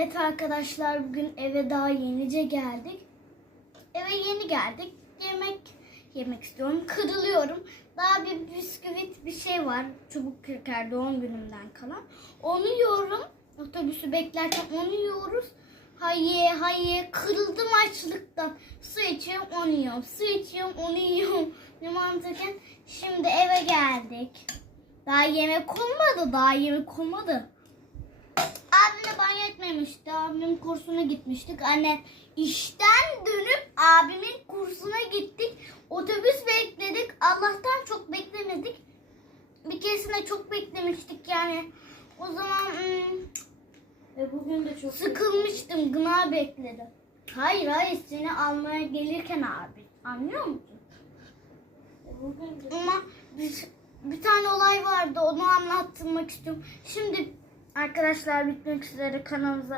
Evet arkadaşlar bugün eve daha yenice geldik. Eve yeni geldik. Yemek yemek istiyorum. Kırılıyorum. Daha bir bisküvit bir şey var. Çubuk kraker doğum günümden kalan. Onu yiyorum. Otobüsü beklerken onu yiyoruz. Hayır hayır kırıldım açlıktan. Su içiyorum onu yiyorum. Su içiyorum onu yiyorum. Ne mantıken şimdi eve geldik. Daha yemek olmadı. Daha yemek olmadı. Etmemişti. Abimin kursuna gitmiştik. Anne işten dönüp abimin kursuna gittik. Otobüs bekledik. Allah'tan çok beklemedik. Bir keresinde çok beklemiştik yani. O zaman hmm, E bugün de çok sıkılmıştım. Gına bekledim. Hayır hayır seni almaya gelirken abi. Anlıyor musun? E bugün de Ama bir, bir tane olay vardı. Onu anlattırmak istiyorum. Şimdi arkadaşlar bitmek üzere kanalımıza